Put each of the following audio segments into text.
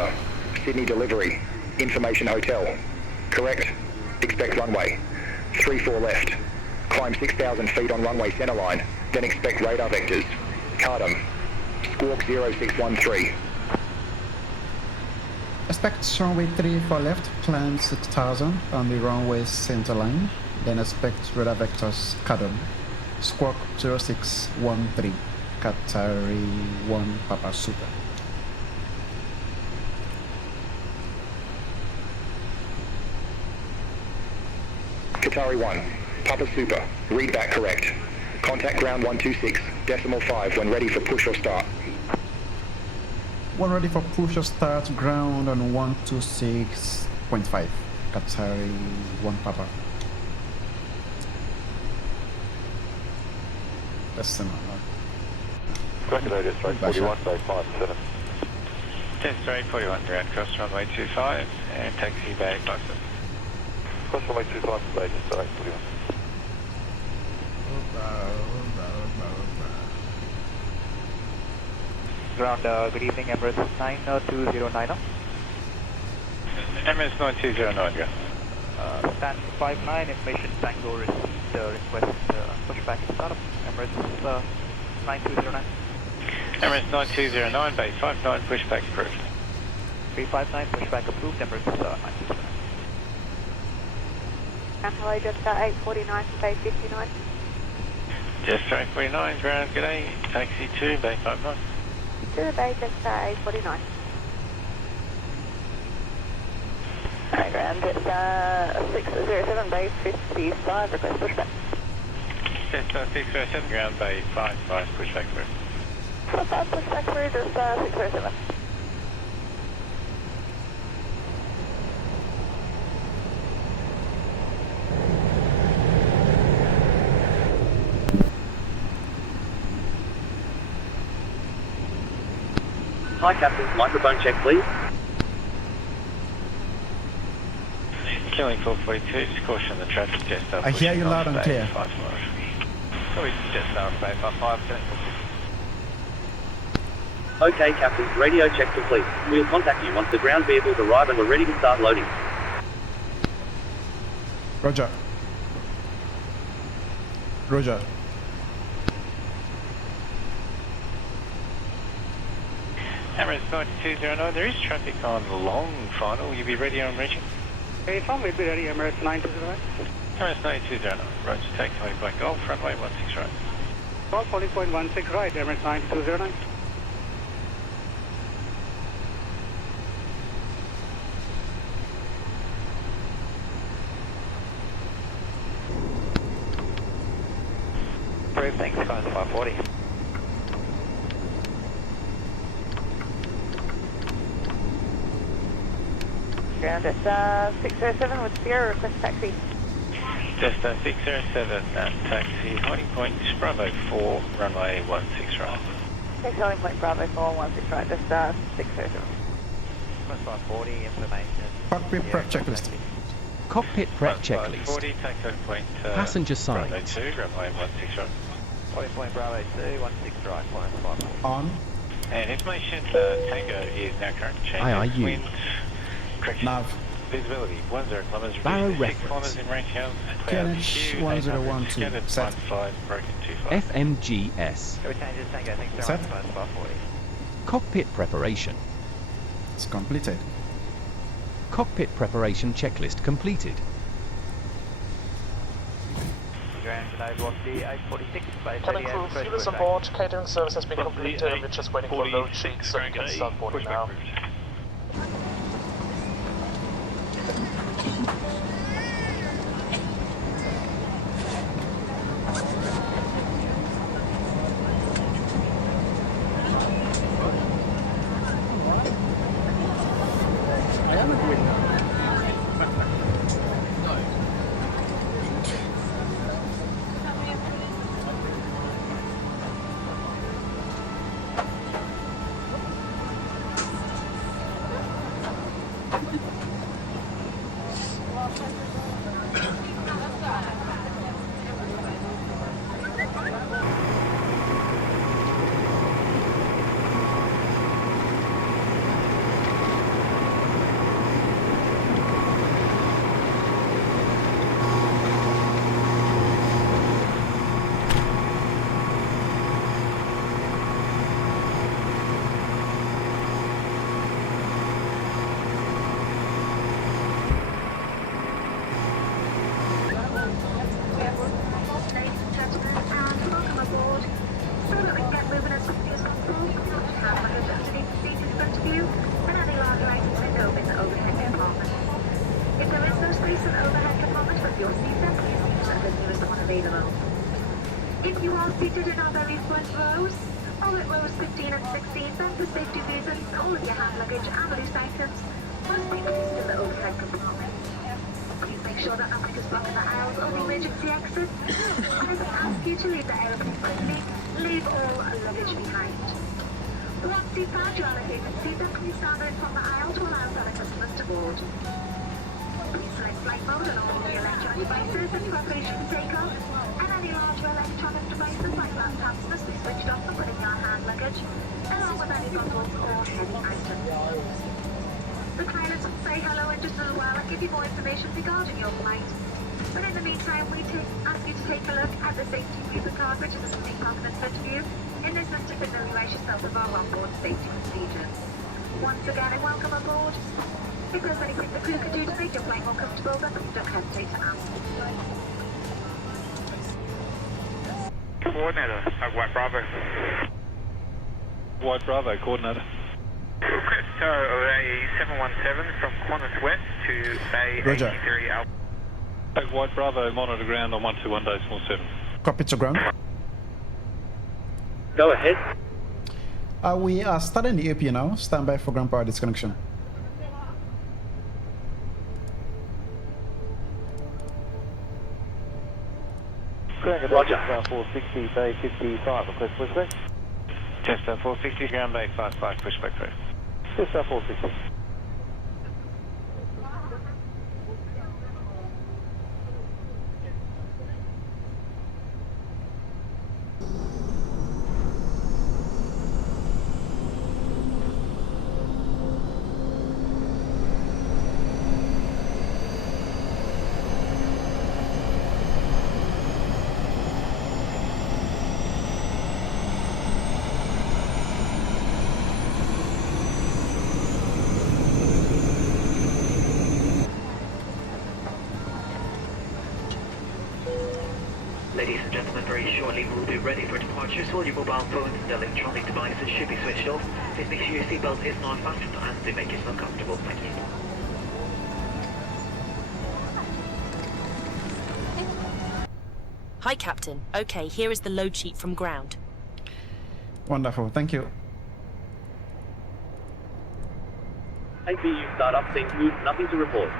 Alpha, Sydney delivery, information hotel. Correct. Expect runway. 34 left. Climb 6,000 feet on runway centerline, then expect radar vectors. Cardam. Squawk 0613. Expect runway 34 left, climb 6,000 on the runway centerline, then expect radar vectors. Cardam. Squawk 0613. Qatar 1 Papa Super. Qatari 1, Papa Super, read back correct. Contact ground 126.5 when ready for push or start. When ready for push or start, ground on 126.5. Qatari 1 Papa. That's similar. Crocodile Jet Strike 41, bay 57. Jet Strike 41, ground cross runway 25 and taxi bay 57. Cross runway 25, bay Jet Strike 41. Ground, good evening, Emirates 92090. Emirates 9209, go. Stand 59, information Tango received, request pushback startup. Emirates 9209. Emirates 9209, bay 59, pushback approved. 359, pushback approved, Emirates 9209. Hello, Jetstar 849 from Bay 59. Jet Strike 49, ground, g'day, taxi 2, bay 59. To the Bay Jetstar 849. Hi, ground, Jetstar 607, Bay 55, request pushback. Jet Star 607, ground, bay 55, pushback approved. 55, pushback through, Jetstar 607. Hi, Captain. Microphone check, please. Killing 442, just caution the traffic, Jet Star. I hear you loud and clear. Sorry, Jet Star, bay 55, Okay, Captain. Radio check complete. We'll contact you once the ground vehicles arrive and we're ready to start loading. Roger. Roger. Emirates 9209, there is traffic on long final. Will you be ready on reaching? Hey, Tom, we'll be ready, Emirates 92009. Emirates 9209, Roger, take 20 by Golf, runway 16 right. Call 40.16 right, Emirates 9209. Approved, thanks, climb 540. Ground, Jetstar 607 with Sierra, request taxi. Jetstar 607, taxi, holding point Bravo 4, runway 16 right. Next holding point Bravo 416 right, Jetstar 607. Request 540, information. Cockpit prep checklist. Cockpit prep checklist. 40, take holding point Passenger Bravo side. 2, runway 16 right. Holding point Bravo 2, 16 right, 540. On. And information, Tango is now currently changing. IIU. Wind, correction. Nav. Visibility 10 kilometers, Barrow reduced to 6 reference. kilometers in range house. QNH 1012, Standard set. 15, broken 25. FMGS. Go changes, Tango, thanks, Set. 540. Cockpit preparation. It's completed. Cockpit preparation checklist completed. Ground, tonight, block D 846, Bay Cabin 38, crew, request fuel is on pushback. board, catering service has been completed and we're just waiting for load sheets so we can start boarding now. your seatbelt, please select the nearest one available. If you are seated in our very front rows, or at rows 15 and 16, then for safety reasons, all of your hand luggage and loose items must be placed in the overhead compartment. Please make sure that nothing is blocking the aisles or the emergency exits. And as I ask you to leave the aeroplane quickly, leave all luggage behind. Once you've found your allocated seat, then please stand in from the aisle to allow fellow customers to board. Please select flight mode on all the electronic devices in preparation for takeoff, and any larger electronic devices like laptops must be switched off and put in your hand luggage, along with any bottles or heavy items. The pilots will say hello in just a little while and give you more information regarding your flight. But in the meantime, we ask you to take a look at the safety user card, which is a seat pocket in front of you, in this to familiarise yourself with our onboard safety procedures. Once again, and welcome aboard. If there's anything the crew could do to make your flight more comfortable, then please don't hesitate to ask. Coordinator, White Bravo. White Bravo, coordinator. Request a 717 from Qantas West to Bay 83 Alpha. White Bravo, monitor ground on 121.7. Copy to ground. Go ahead. We are starting the AP now. Stand by for ground power disconnection. Roger. 460, Bay 55, request pushback. Chester 460, ground Bay 55, pushback crew. Chester 460. Ladies and gentlemen, very shortly we'll be ready for departure, so all your mobile phones and electronic devices should be switched off. Please make sure your seatbelt is not fastened and do make yourself comfortable. Thank you. Hi, Captain. Okay, here is the load sheet from ground. Wonderful, thank you. APU startup seems smooth, nothing to report.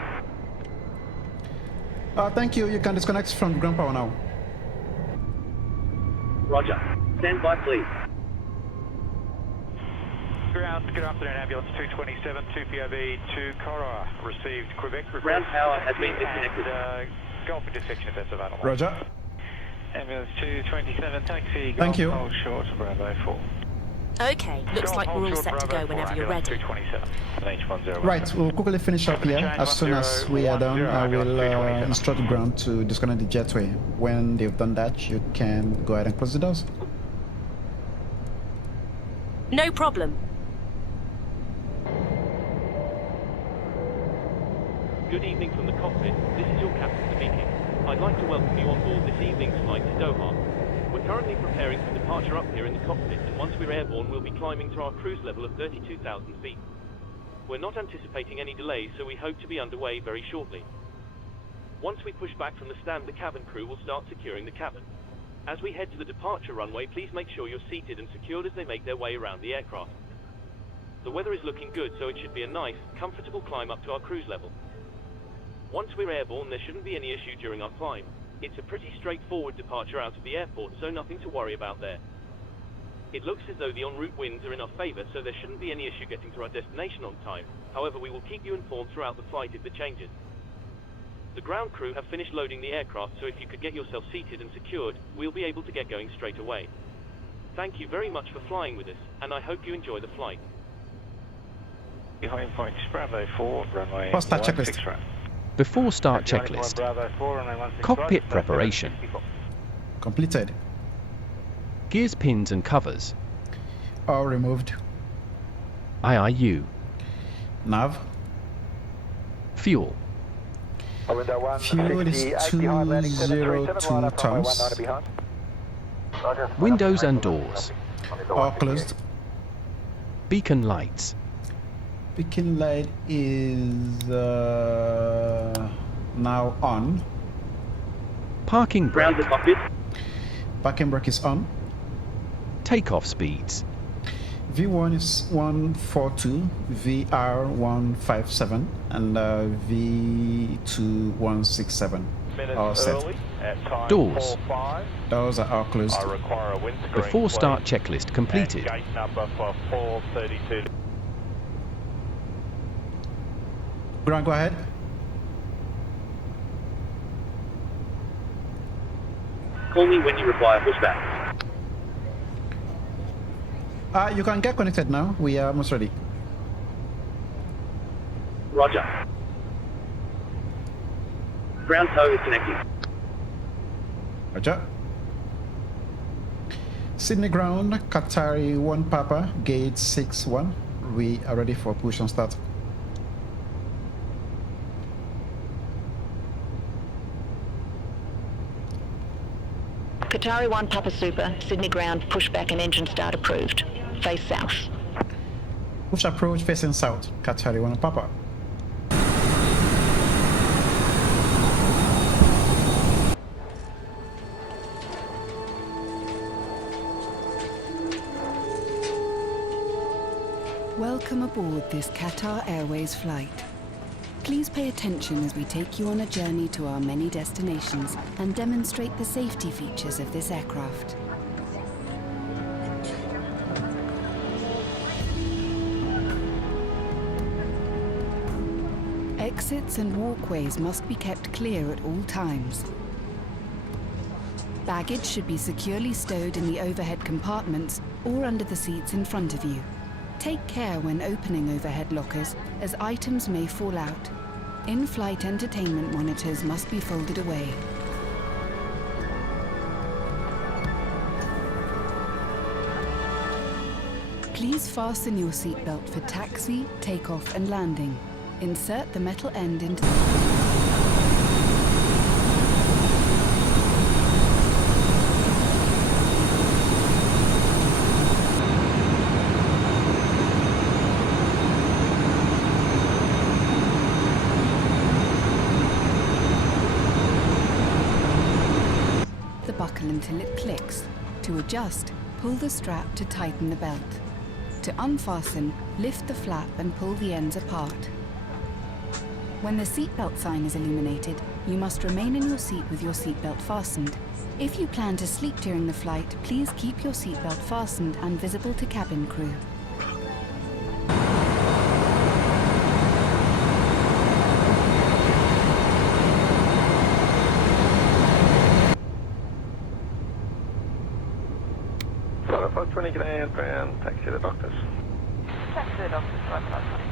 Thank you. You can disconnect from ground power now. Roger. Stand by, please. Ground, good afternoon, ambulance 227, 2POB to Cora. Received Quebec. Ground power has been disconnected. Golf intersection if that's available. Roger. Ambulance 227, taxi. Thank you. Hold short, Bravo 4. Okay, looks like we're all set to go whenever you're ready. Right, we'll quickly finish up here. As soon as we are done, I will instruct ground to disconnect the jetway. When they've done that, you can go ahead and close the doors. No problem. Good evening from the cockpit. This is your captain speaking. I'd like to welcome you on board this evening's flight to Doha. We're currently preparing for departure up here in the cockpit, and once we're airborne, we'll be climbing to our cruise level of 32,000 feet. We're not anticipating any delays, so we hope to be underway very shortly. Once we push back from the stand, the cabin crew will start securing the cabin. As we head to the departure runway, please make sure you're seated and secured as they make their way around the aircraft. The weather is looking good, so it should be a nice, comfortable climb up to our cruise level. Once we're airborne, there shouldn't be any issue during our climb. It's a pretty straightforward departure out of the airport, so nothing to worry about there. It looks as though the en route winds are in our favour, so there shouldn't be any issue getting to our destination on time. However, we will keep you informed throughout the flight if it changes. The ground crew have finished loading the aircraft, so if you could get yourself seated and secured, we'll be able to get going straight away. Thank you very much for flying with us, and I hope you enjoy the flight. Behind points, Bravo 4, runway Post that checklist. 16 right. Before start checklist. Cockpit preparation. Completed. Gears, pins and covers. All removed. IIU. Nav. Fuel. Fuel is 202 tons. Windows and doors. All closed. Beacon lights. Beacon light is now on. Parking brake. Ground to cockpit. Parking brake is on. Takeoff speeds. V1 is 142, VR 157, and V2 167 are set. Doors. Doors are all closed. Before start checklist completed. Gate number for 432. Ground, go ahead. Call me when you require pushback. You can get connected now. We are almost ready. Roger. Ground tow is connecting. Roger. Sydney ground, Qatari 1 Papa, gate 61. We are ready for push and start. Qatari 1 Papa Super, Sydney ground, pushback and engine start approved. Face south. Push approach facing south, Qatari 1 Papa. Welcome aboard this Qatar Airways flight. Please pay attention as we take you on a journey to our many destinations and demonstrate the safety features of this aircraft. Exits and walkways must be kept clear at all times. Baggage should be securely stowed in the overhead compartments or under the seats in front of you. Take care when opening overhead lockers, as items may fall out. In-flight entertainment monitors must be folded away. Please fasten your seatbelt for taxi, takeoff and landing. Insert the metal end into the buckle until it clicks. To adjust, pull the strap to tighten the belt. To unfasten, lift the flap and pull the ends apart. When the seatbelt sign is illuminated, you must remain in your seat with your seatbelt fastened. If you plan to sleep during the flight, please keep your seatbelt fastened and visible to cabin crew. Sorry, 520 Grand, ground, taxi to the doctors. Taxi to the doctors, right side.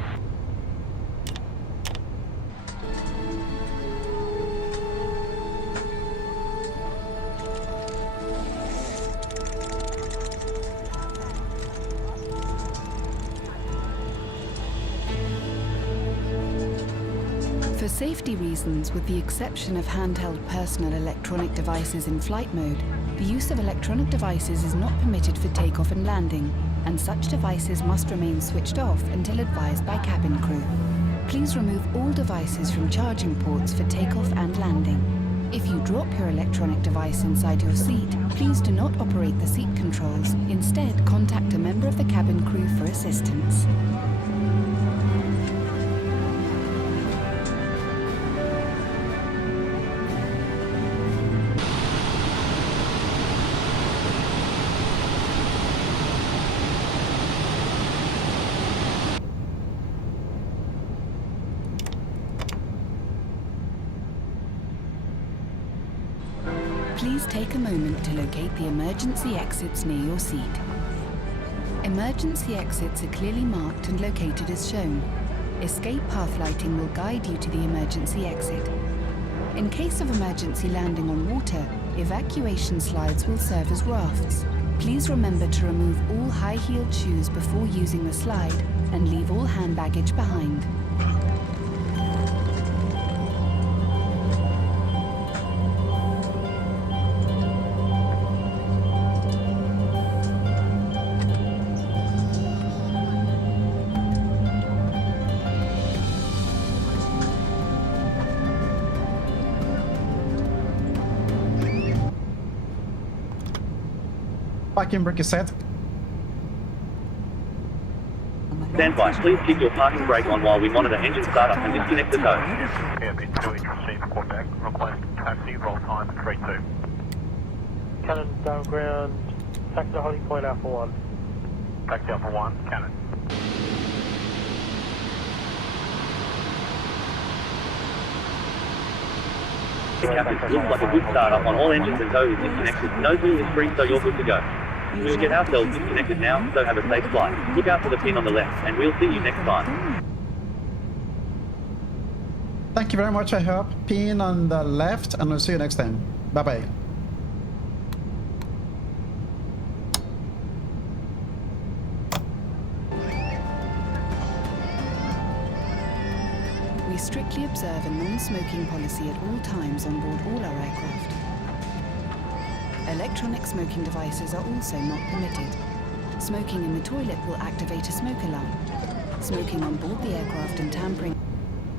For safety reasons, with the exception of handheld personal electronic devices in flight mode, the use of electronic devices is not permitted for takeoff and landing, and such devices must remain switched off until advised by cabin crew. Please remove all devices from charging ports for takeoff and landing. If you drop your electronic device inside your seat, please do not operate the seat controls. Instead, contact a member of the cabin crew for assistance. Please take a moment to locate the emergency exits near your seat. Emergency exits are clearly marked and located as shown. Escape path lighting will guide you to the emergency exit. In case of emergency landing on water, evacuation slides will serve as rafts. Please remember to remove all high-heeled shoes before using the slide and leave all hand baggage behind. Parking brake is set. Stand by. Please keep your parking brake on while we monitor engine startup and disconnect the tow. Airbus 2 receive Quebec. Request taxi, roll time 32. Cannon down ground, taxi to holding point Alpha 1. Taxi Alpha 1, Cannon. Captain, looks like a good startup on all engines and tow is disconnected. Nose wheel is free, so you're good to go. We'll get ourselves disconnected now, so have a safe flight. Look out for the pin on the left, and we'll see you next time. Thank you very much, I hope. Pin on the left, and we'll see you next time. Bye-bye. We strictly observe a non-smoking policy at all times on board all our aircraft. Electronic smoking devices are also not permitted. Smoking in the toilet will activate a smoke alarm. Smoking on board the aircraft and tampering...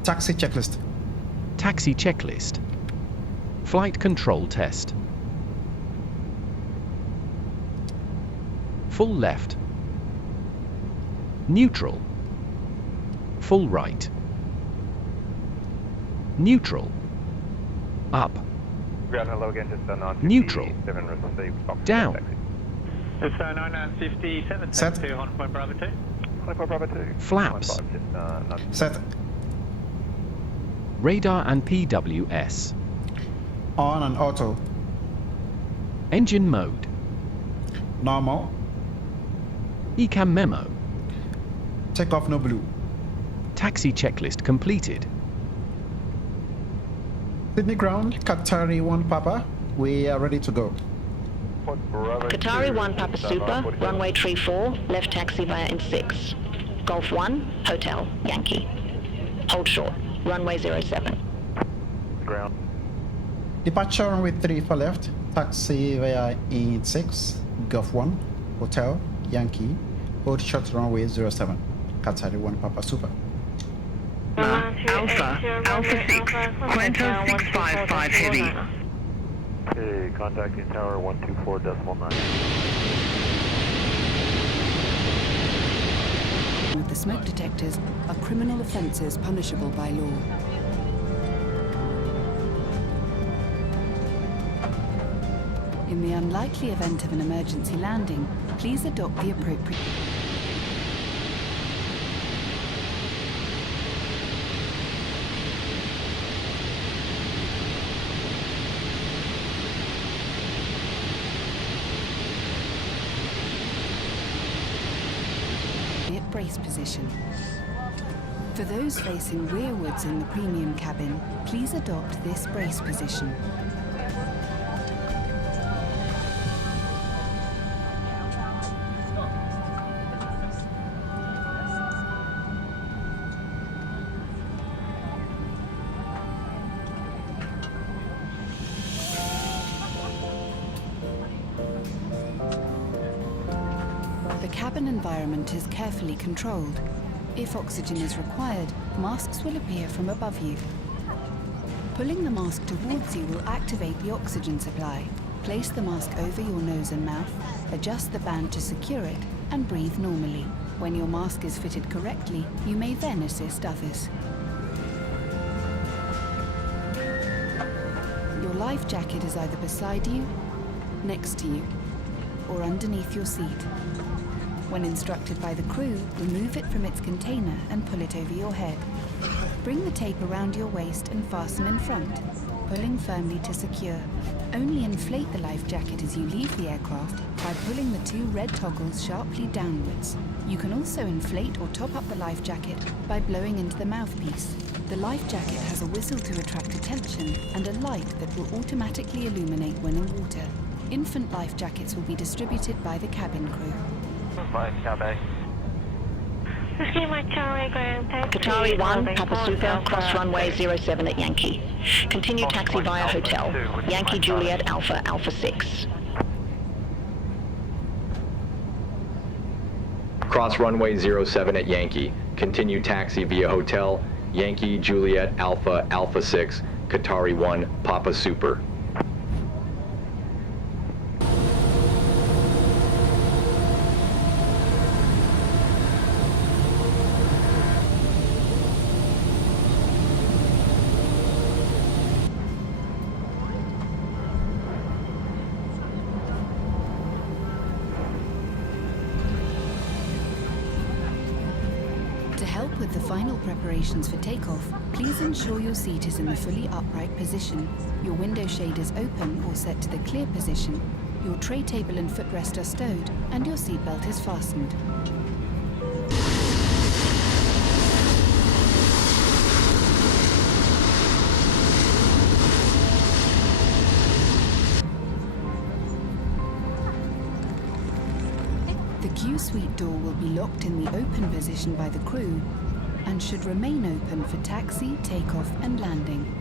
Taxi checklist. Taxi checklist. Flight control test. Full left. Neutral. Full right. Neutral. Up. Ground hello again, just done on Neutral. 7 received. Down. It's 9957, Set. to Honda Point Bravo 2. Honda Point Bravo 2. Flaps. Set. Radar and PWS. On and auto. Engine mode. Normal. ECAM memo. Takeoff no blue. Taxi checklist completed. Sydney ground, Qatar 1 Papa. We are ready to go. Qatar 1 Papa Super, runway 34, left taxi via in6. Golf 1, Hotel, Yankee. Hold short, runway 07. Ground. Departure runway 3 for left, taxi via in6, Golf 1, Hotel, Yankee. Hold short runway 07, Qatar 1 Papa Super. Alpha 6, Quanto 655 heavy. Okay, contacting tower 124.9. With the smoke detectors are criminal offences punishable by law. In the unlikely event of an emergency landing, please adopt the appropriate... brace position. For those facing rearwards in the premium cabin, please adopt this brace position. The cabin environment is carefully controlled. If oxygen is required, masks will appear from above you. Pulling the mask towards you will activate the oxygen supply. Place the mask over your nose and mouth, adjust the band to secure it, and breathe normally. When your mask is fitted correctly, you may then assist others. Your life jacket is either beside you, next to you, or underneath your seat. When instructed by the crew, remove it from its container and pull it over your head. Bring the tape around your waist and fasten in front, pulling firmly to secure. Only inflate the life jacket as you leave the aircraft by pulling the two red toggles sharply downwards. You can also inflate or top up the life jacket by blowing into the mouthpiece. The life jacket has a whistle to attract attention and a light that will automatically illuminate when in water. Infant life jackets will be distributed by the cabin crew. Qatar 1, Papa Super, cross runway 07 at Yankee. Continue taxi via Hotel, Yankee Juliet Alpha, Alpha 6. Cross runway 07 at Yankee. Continue taxi via Hotel, Yankee Juliet Alpha, Alpha 6, Qatar 1, Papa Super. final preparations for takeoff, please ensure your seat is in the fully upright position, your window shade is open or set to the clear position, your tray table and footrest are stowed, and your seatbelt is fastened. The Q suite door will be locked in the open position by the crew and should remain open for taxi, takeoff and landing.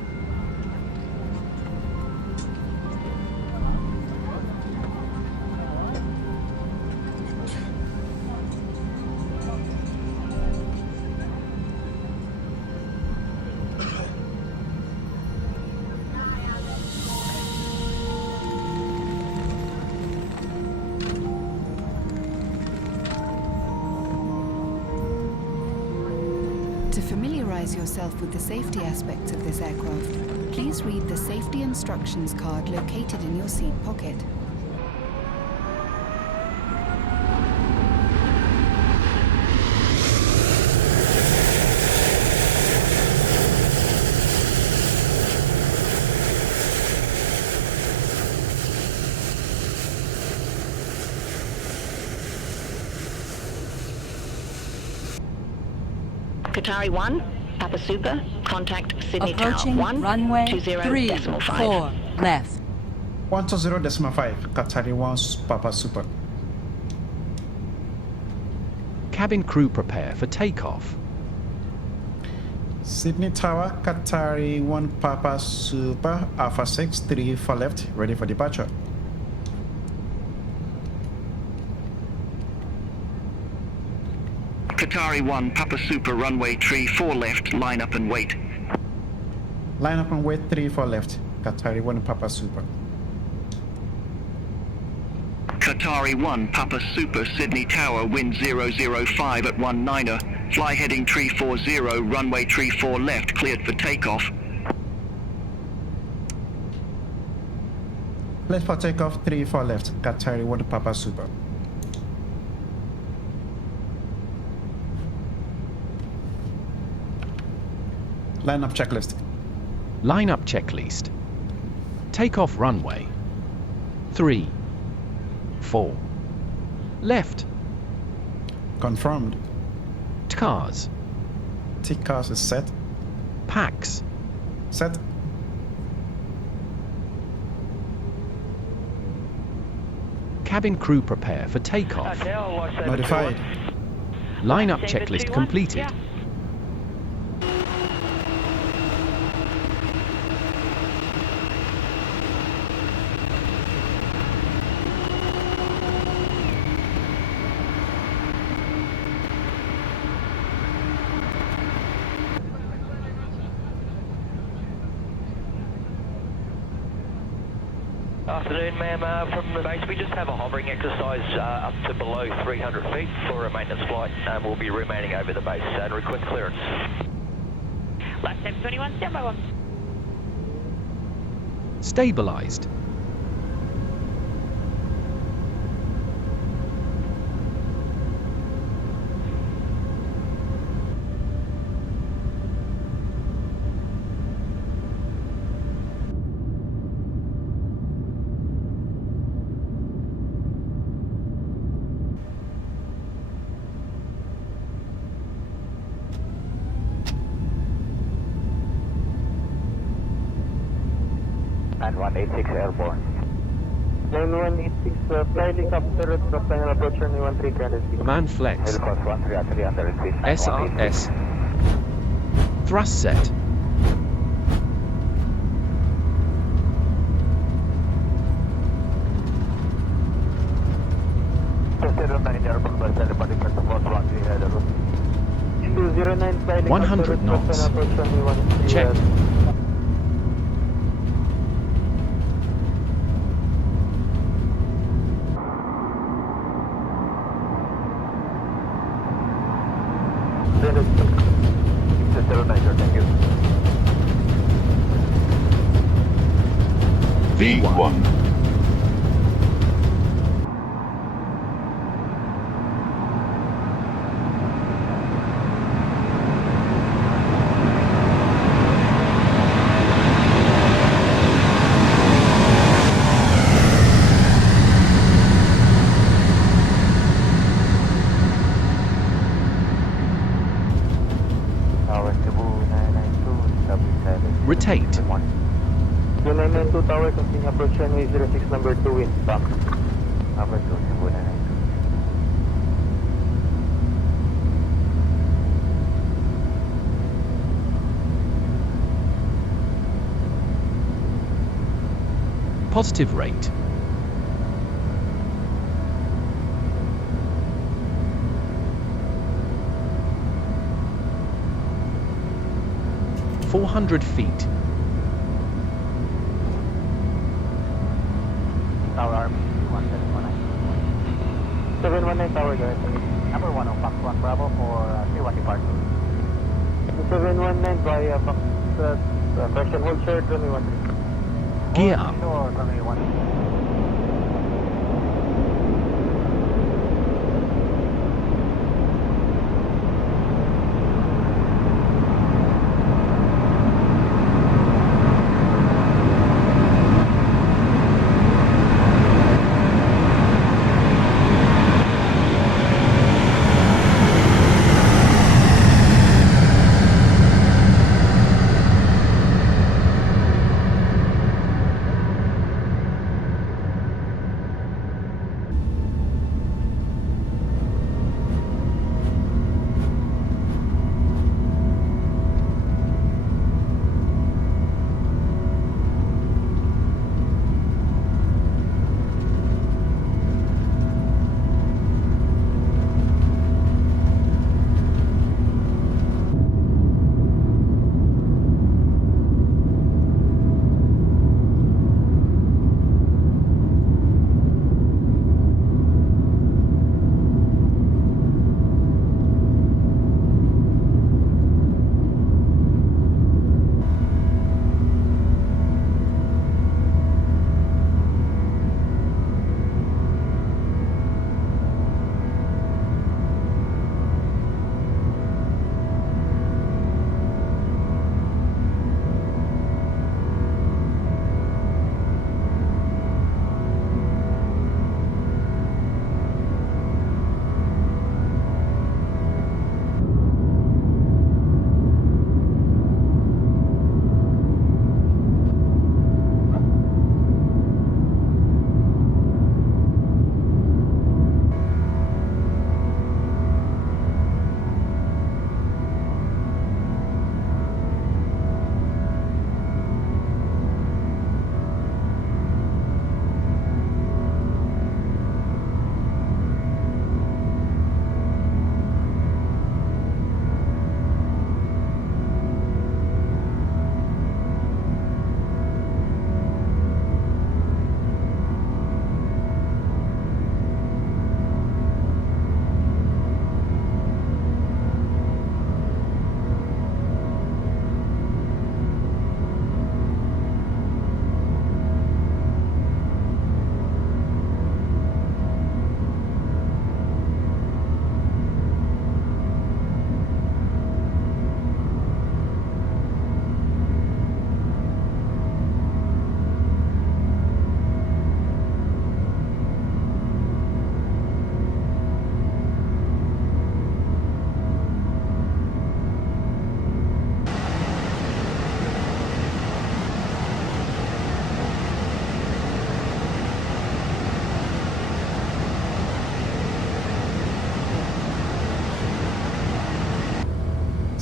To familiarize yourself with the safety aspects of this aircraft, please read the safety instructions card located in your seat pocket. Qatari 1, Papa Super, contact Sydney Approaching Tower 1, runway 20.5. 34 left. 120.5, Qatar 1 Papa Super. Cabin crew prepare for takeoff. Sydney Tower, Qatar 1 Papa Super, Alpha 6, 3 for left, ready for departure. Qatari 1, Papa Super, runway 34 left, line up and wait. Line up and wait, 3 for left, Qatar 1 Papa Super. Qatari 1, Papa Super, Sydney Tower, wind 005 at 19er, fly heading 340, runway 34 left, cleared for takeoff. Cleared for takeoff, 3 for left, Qatar 1 Papa Super. Line-up checklist. Line-up checklist. Takeoff runway 3, 4. Left. Confirmed. TCARS. TCARS is set. PAX. Set. Cabin crew prepare for takeoff. Notified. Line-up checklist completed. Afternoon, ma'am. From the base, we just have a hovering exercise up to below 300 feet for a maintenance flight. We'll be remaining over the base and request clearance. Last time 21, stand by 1. Stabilized. And 186 airborne. 9186, fly helicopter at the final approach runway 13 300 feet. Command flex. Helicopter 1300 feet. SRS. Thrust set. Two 09 fly helicopter 100 knots. approach runway 13 Check. V1. Rotate. United 2 Tower, continuing approach runway 06 number 2 wind back. Number 2, Cebu 992. Positive rate. $400 feet. Tower RP 1719. 719 Tower, guys. Number 1 on Fox 1 Bravo for 31 departure. 719 via Fox, correction, hold short, runway 13. Gear up. Sure, runway 1.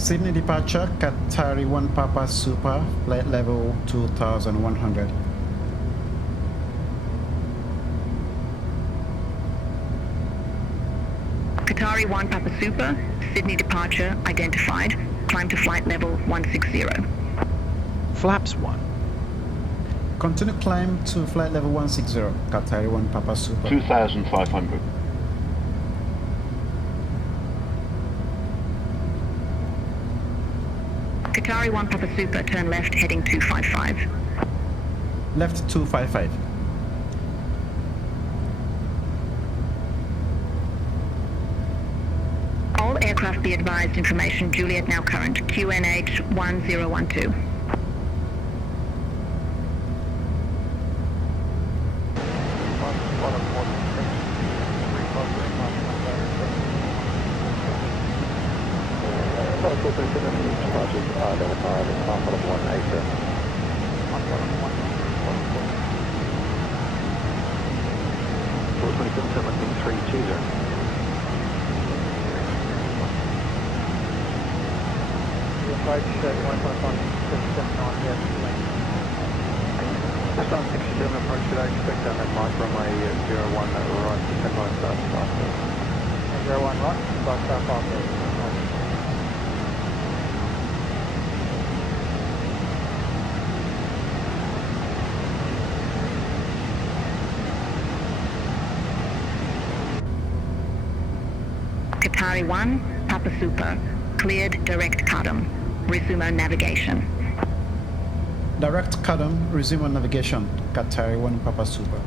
Sydney departure, Qatar 1 Papa Super, flight level 2100. Qatar 1 Papa Super, Sydney departure identified. Climb to flight level 160. Flaps 1. Continue climb to flight level 160, Qatar 1 Papa Super. 2,500. Qatar 1 Papa Super, turn left, heading 255. Left 255. All aircraft be advised, information Juliet now current, QNH 1012. Identified Alpha 180. Alpha 427 Approach 1.1, 779, yes. Just on 67 approach today, expect on that mic runway 01 right to 10 right start faster. 01 right, start faster. Qatari 1, Papa Super, cleared direct Qadam. Resume navigation. Direct Qadam, resume navigation. Qatar 1 Papa Super.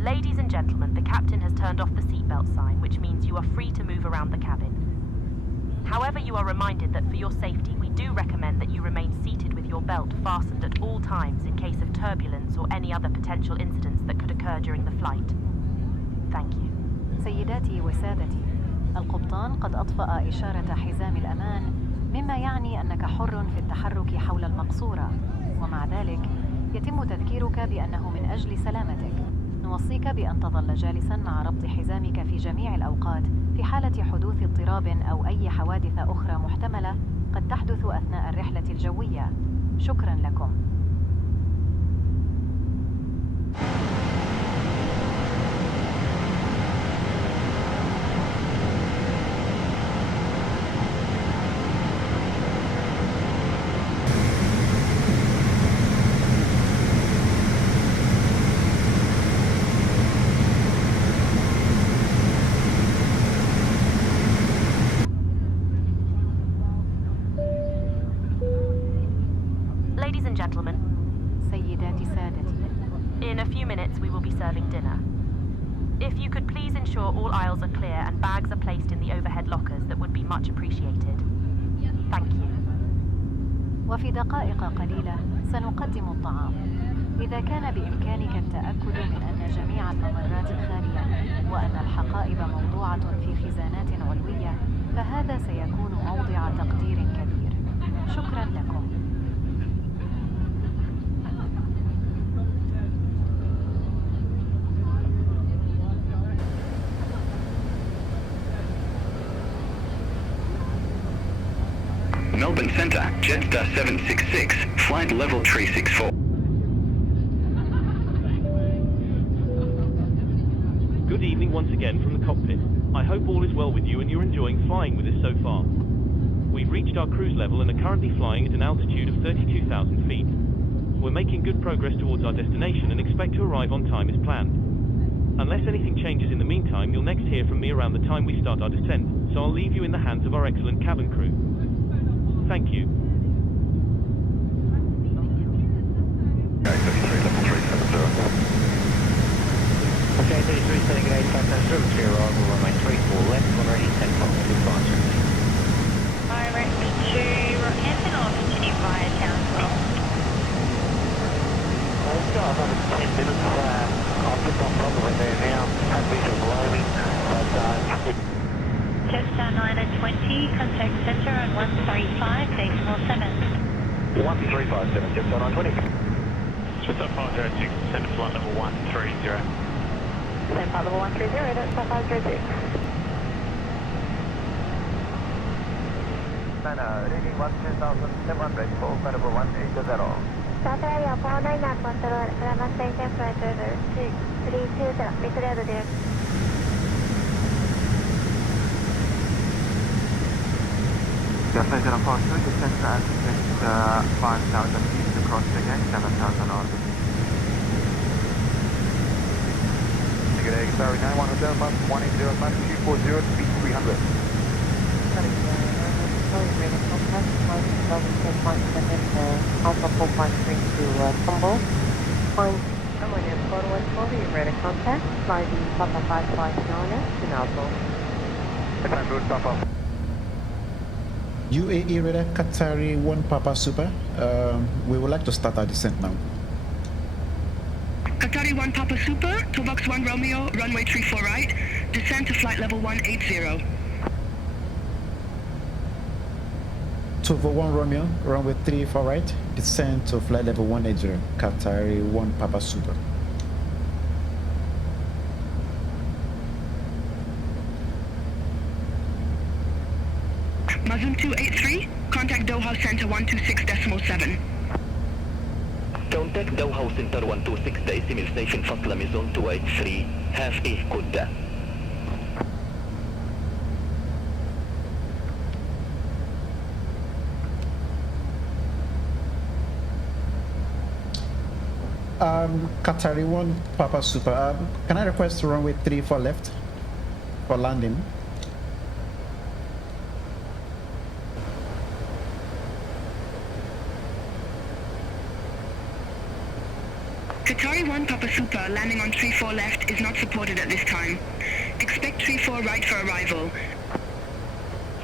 Ladies and gentlemen, the captain has turned off the seatbelt sign, which means you are free to move around the cabin. However, you are reminded that for your safety, we do recommend that you remain seated with your belt fastened at all times in case of turbulence or any other potential incidents that could occur during the flight. Thank you. سيداتي وسادتي، القبطان قد أطفأ إشارة حزام الأمان، مما يعني أنك حر في التحرك حول المقصورة، ومع ذلك يتم تذكيرك بأنه من أجل سلامتك. نوصيك بأن تظل جالساً مع ربط حزامك في جميع الأوقات في حالة حدوث اضطراب أو أي حوادث أخرى محتملة قد تحدث أثناء الرحلة الجوية. شكراً لكم. Gentlemen. سيداتي سادتي. In a few minutes we will be serving dinner. If you could please ensure all aisles are clear and bags are placed in the overhead lockers, that would be much appreciated. Thank you. وفي دقائق قليلة سنقدم الطعام. إذا كان بإمكانك التأكد من أن جميع الممرات خالية وأن الحقائب موضوعة في خزانات علوية، فهذا سيكون موضع تقدير كبير. شكراً لكم. Melbourne Centre, Jetstar 766, flight level 364. Good evening once again from the cockpit. I hope all is well with you and you're enjoying flying with us so far. We've reached our cruise level and are currently flying at an altitude of 32,000 feet. We're making good progress towards our destination and expect to arrive on time as planned. Unless anything changes in the meantime, you'll next hear from me around the time we start our descent, so I'll leave you in the hands of our excellent cabin crew. Thank you. Okay, 33 level 370. Okay, 33 setting at 8, Captain, service here, arrival runway 34 left, when ready, 10 following departure. Direct to Rockhampton or continue via Townsville? I've got another 10 minutes, I'll just on top of it there now, have visual below me, but Jetstar 9 and 20, contact centre on 135.7. 1357, Jetstar 920. Jetstar 506, descend to flight level 130. Descend flight level 130, that's 506. Reading 12700 for credible 180. Qatar Airways 499 control, Lama Station flight level 632, declared direct. Delta 042, descend to altitude 5,000 feet to cross again, 7,000 orbit. Negative, sorry, 91 Hotel, 180, latitude 40, speed 300. Alpha 453 to Tumble. Fine. Someone in Photo 112, you're ready to contact. Fly the Papa 559 to Nozzle. Time boost, Papa. UAE radar Qatari 1 Papa Super. We would like to start our descent now. Qatari 1 Papa Super, Tobox 1 Romeo, runway 34 right, descend to flight level 180. Tovo 1 Romeo, runway 34 right, descend to flight level 180, Qatari 1 Papa Super. Mazum 283, contact Doha Center 126.7. Contact Doha Center 126 station فاصلة ميزون 283 have a good day. Qatari 1 Papa Super, can I request runway 34 left for landing? Qatari 1 Papa Super landing on 34 left is not supported at this time. Expect 34 right for arrival.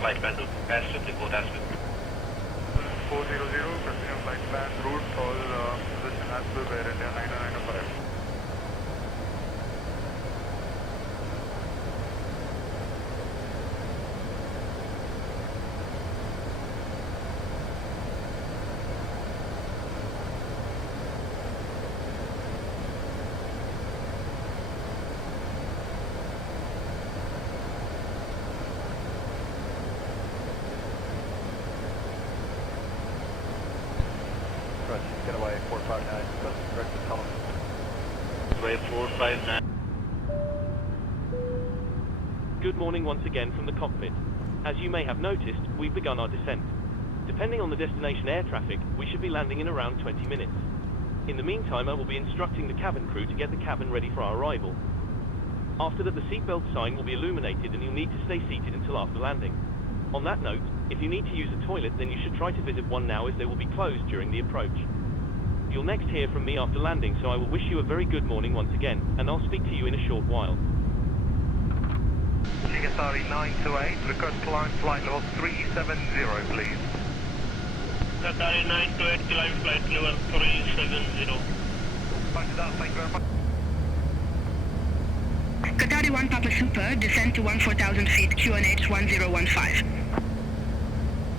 Flight plan to pass with report as with 400, continue flight plan, route, all position as per Air India 9905. Get away 459, direct to tunnel. Way 459. Good morning once again from the cockpit. As you may have noticed, we've begun our descent. Depending on the destination air traffic, we should be landing in around 20 minutes. In the meantime, I will be instructing the cabin crew to get the cabin ready for our arrival. After that, the seatbelt sign will be illuminated and you'll need to stay seated until after landing. On that note, if you need to use a toilet, then you should try to visit one now as they will be closed during the approach. You'll next hear from me after landing, so I will wish you a very good morning once again, and I'll speak to you in a short while. Qatari 928, request climb flight level 370, please. Qatari 928, climb flight level 370. Thank you very much. Qatari 1 Papa Super, descend to 14,000 feet, QNH 1015.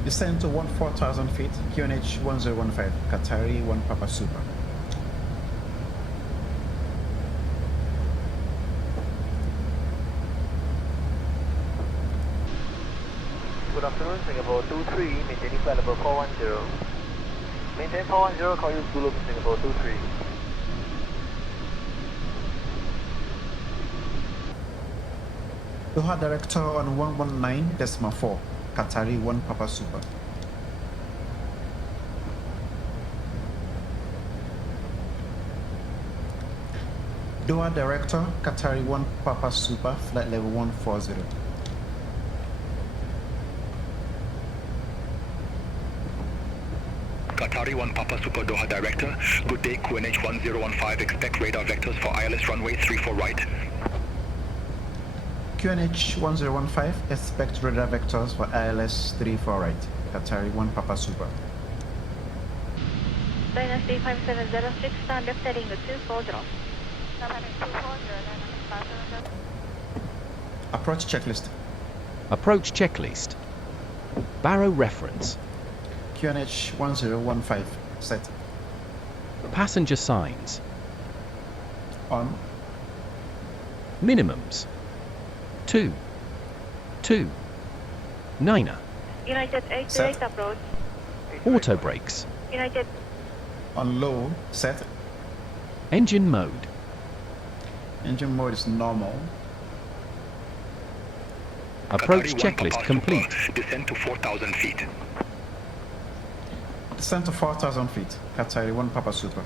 Descend to 14,000 feet, QNH 1015, Qatari 1 Papa Super. Good afternoon, Singapore 23, maintaining flight level 410. Maintain 410, call you Zulu Singapore 23. Doha Director on 119.4, Qatari 1 Papa Super. Doha Director, Qatari 1 Papa Super, flight level 140. Qatari 1 Papa Super Doha Director, good day, QNH 1015, expect radar vectors for ILS runway 34 right. QNH 1015, expect radar vectors for ILS 34 right, Qatari 1 Papa Super. Dynasty 5706, stand left heading to 240. Approach checklist. Approach checklist. Barrow reference. QNH 1015, set. Passenger signs. On. Minimums. 2. 9er. United 88 approach. Auto brakes. United. On low, set. Engine mode. Engine mode is normal. Approach checklist complete. Descend to 4,000 feet. Descend to 4,000 feet, Qatari 1 Papa Super.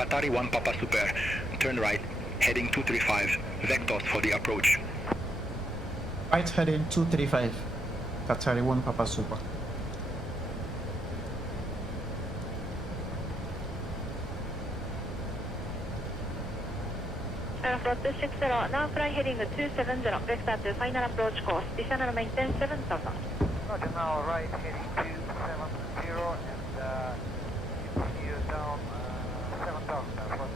Qatari 1 Papa Super, turn right, heading 235, vectors for the approach. Right heading 235, Qatari 1 Papa Super. Aircraft 260, now fly heading 270, vector to final approach course, additional maintain 7000. Roger, now right heading 270 and continue down 7000 for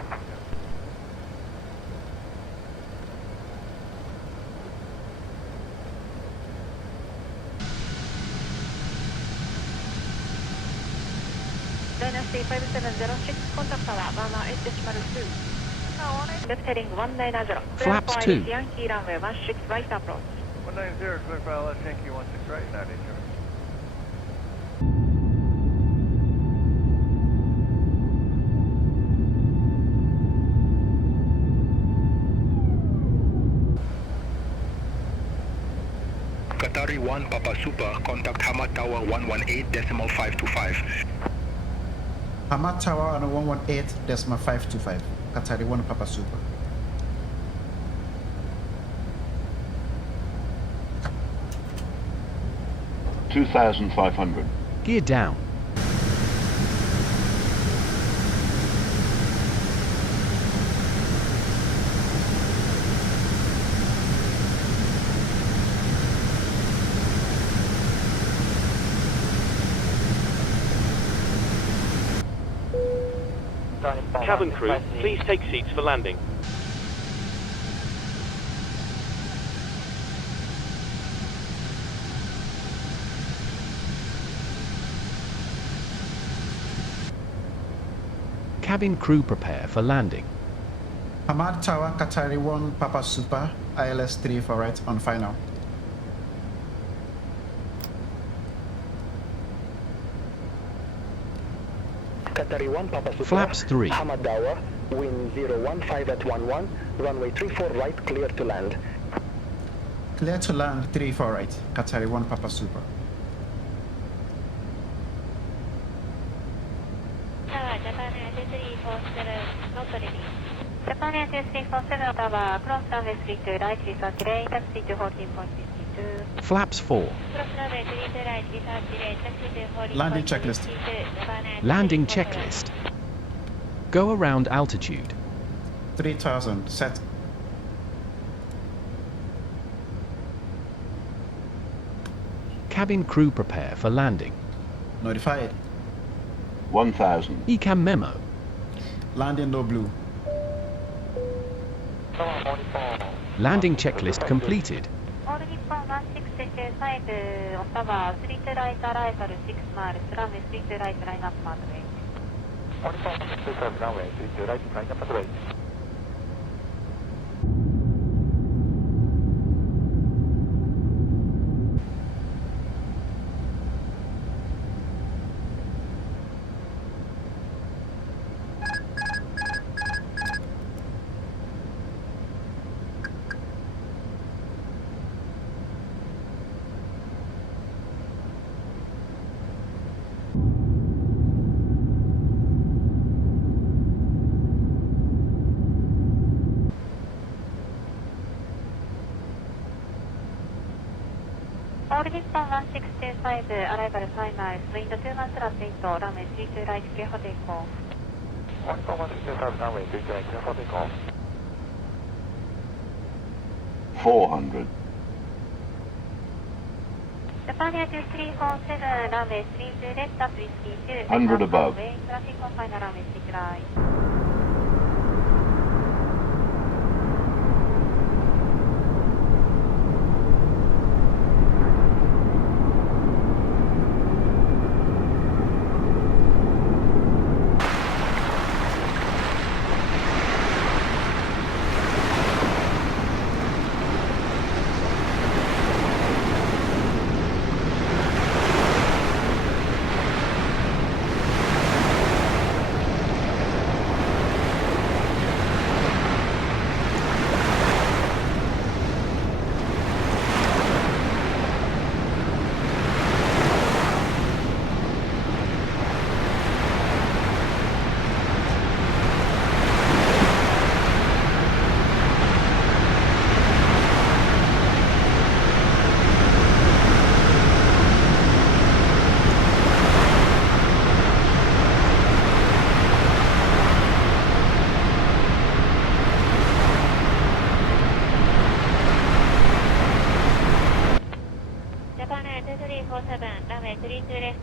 Dynasty 5706, contact tower, Burma 8.2. Left heading 190. Flaps 2. Yankee runway 16 right approach. 190, clear for LS Yankee 16 right, 90. Qatari 1 Papa Super, contact Hamad Tower 118.525. Hamad Tower on 118.525, Qatari 1 Papa Super. $2,500. Gear down. Cabin crew, please take seats for landing. Cabin crew prepare for landing. Hamad Tower, Qatari 1 Papa Super, ILS 3 for right on final. Qatari 1 Papa Super, Flaps 3. Hamad Tower, wind 015 at 11, runway 34 right, clear to land. Clear to land 3 for right, Qatari 1 Papa Super. Japan Air 2347 Tower, cross runway 32 right, research delay, taxi to holding point 52. Flaps 4. Cross runway 32 right, research delay, taxi to holding Landing point checklist. 52. Landing checklist. Go around altitude. 3000, set. Cabin crew prepare for landing. Notified. 1000. ECAM memo. Landing no blue. Landing checklist completed. All Nippon 1665 on Tower, 32 right arrival 6 miles, runway 32 right line up pathway. All Nippon 1665 runway 32 right line up pathway. All Nippon 1625 arrival 5 miles, wind 2 knots left 8, runway 32 right, clear for takeoff. All Nippon 1625 runway 32 right, clear for takeoff. 400. Japan Air 2347 runway 32 left up whiskey 2. 100 above. Traffic on final runway 6 right.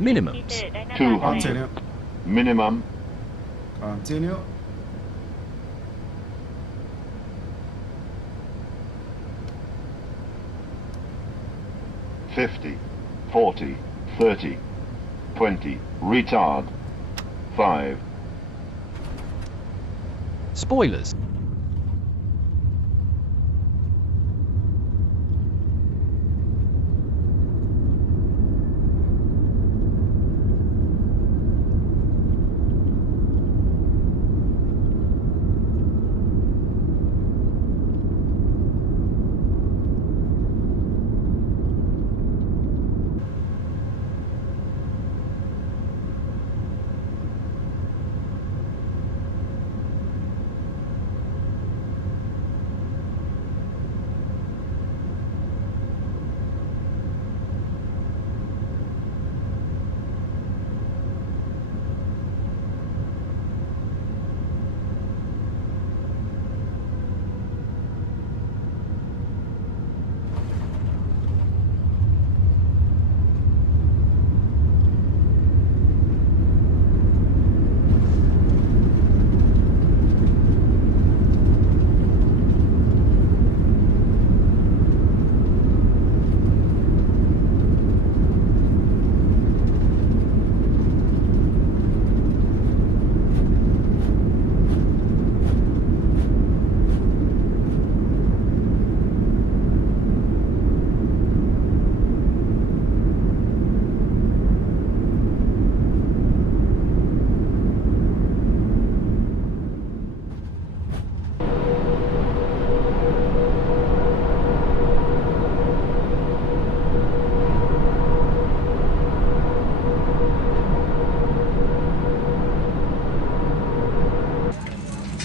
Minimums. 200. Minimum. Continue. $50, $40, $30, $20. Retard. 5. Spoilers.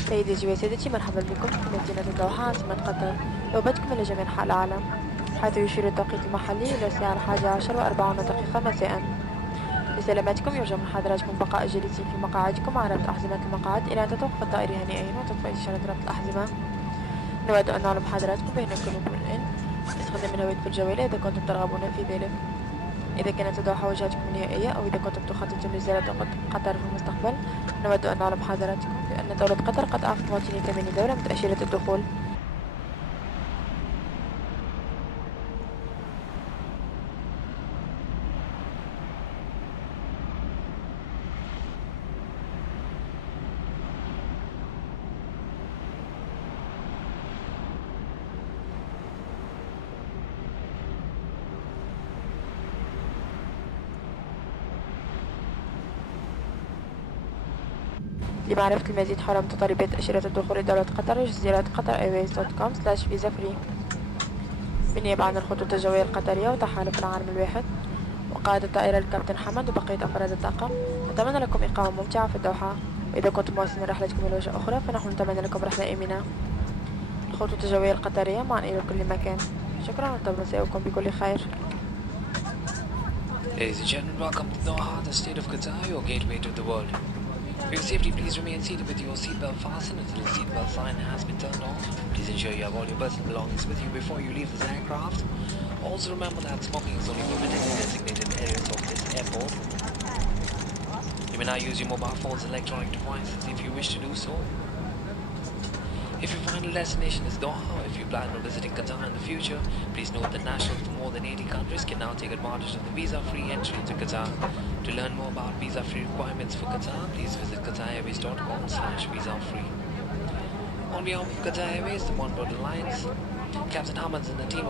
سيداتي وسادتي، مرحبا بكم في مدينة الدوحة عاصمة قطر. نوبتكم إلى جميع أنحاء العالم، حيث يشير التوقيت المحلي إلى الساعة 11:40 مساء. لسلامتكم يرجى من حضراتكم بقاء جالسين في مقاعدكم مع ربط أحزمة المقاعد إلى أن تتوقف الطائرة هنيئا وتطفئ إشارة ربط الأحزمة. نود أن نعلم حضراتكم بأن كل مطمئن استخدام الهواتف الجوالة إذا كنتم ترغبون في ذلك. إذا كانت الدوحة وجهتكم النهائية أو إذا كنتم تخططون لزيارة قطر في المستقبل، نود أن نعلم حضراتكم بأن دولة قطر قد أعطت مواطني 8 دولة من تأشيرة الدخول. لمعرفة المزيد حول متطلبات تأشيرة الدخول لدولة قطر يجب زيارة qatarairways.com/visa free. بالنيابة عن الخطوط الجوية القطرية وتحالف العالم الواحد وقائد الطائرة الكابتن حمد وبقية أفراد الطاقم، نتمنى لكم إقامة ممتعة في الدوحة. وإذا كنتم مواصلين رحلتكم إلى وجهة أخرى فنحن نتمنى لكم رحلة آمنة. الخطوط الجوية القطرية معا إلى كل مكان. شكرا ونطلب مساءكم بكل خير. Ladies and gentlemen, welcome to Doha, the state of Qatar, your gateway to the world. For your safety, please remain seated with your seatbelt fastened until the seatbelt sign has been turned off. Please ensure you have all your personal belongings with you before you leave this aircraft. Also remember that smoking is only permitted in designated areas of this airport. You may now use your mobile phones and electronic devices if you wish to do so. If your final destination is Doha, or if you plan on visiting Qatar in the future, please note that nationals from more than 80 countries can now take advantage of the visa-free entry into Qatar. To learn more about visa-free requirements for Qatar, please visit qatarairways.com/visa-free. On behalf of Qatar Airways, the One World Alliance, Captain Hamad and the team.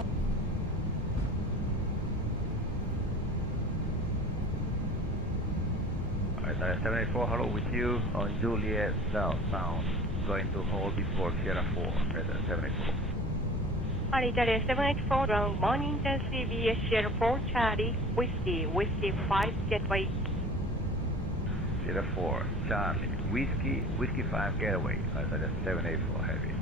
784, hello with you on Juliet southbound. Going to hold before Sierra 4, 784. Alitalia 784, round morning, CVS Sierra 4, Charlie, Whiskey 5, Getaway. Sierra 4, Charlie, Whiskey 5, Getaway, Alitalia 784, heavy.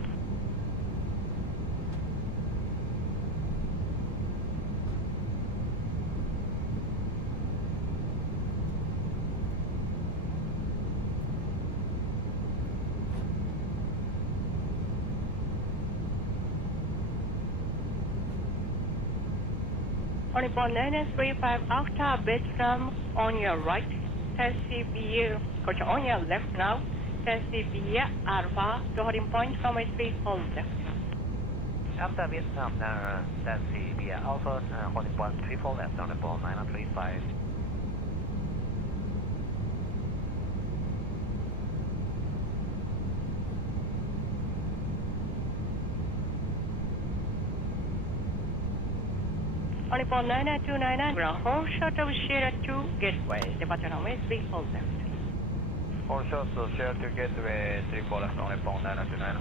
On board 935 after bedroom on your right, taxi via, on your left now, taxi via Alpha, to holding point from airspace, hold left. After Vietnam, taxi via Alpha, holding point 34 left on the ball 935. On board 9299, ground hold shuttle Sierra 2 gateway, departure on airspace, hold left. Hold shuttle Sierra 2 gateway 34 left on the ball 929.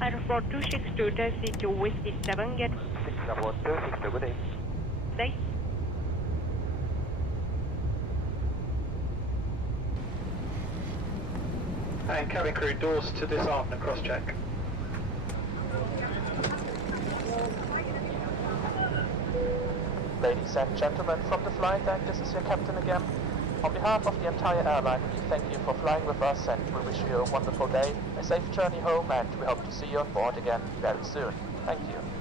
Airport 262, taxi to Whiskey 7, get 262, good day. Day. And cabin crew, doors to disarm and cross-check. Ladies and gentlemen, from the flight deck, this is your captain again. On behalf of the entire airline, we thank you for flying with us and we wish you a wonderful day, a safe journey home, and we hope to see you on board again very soon. Thank you.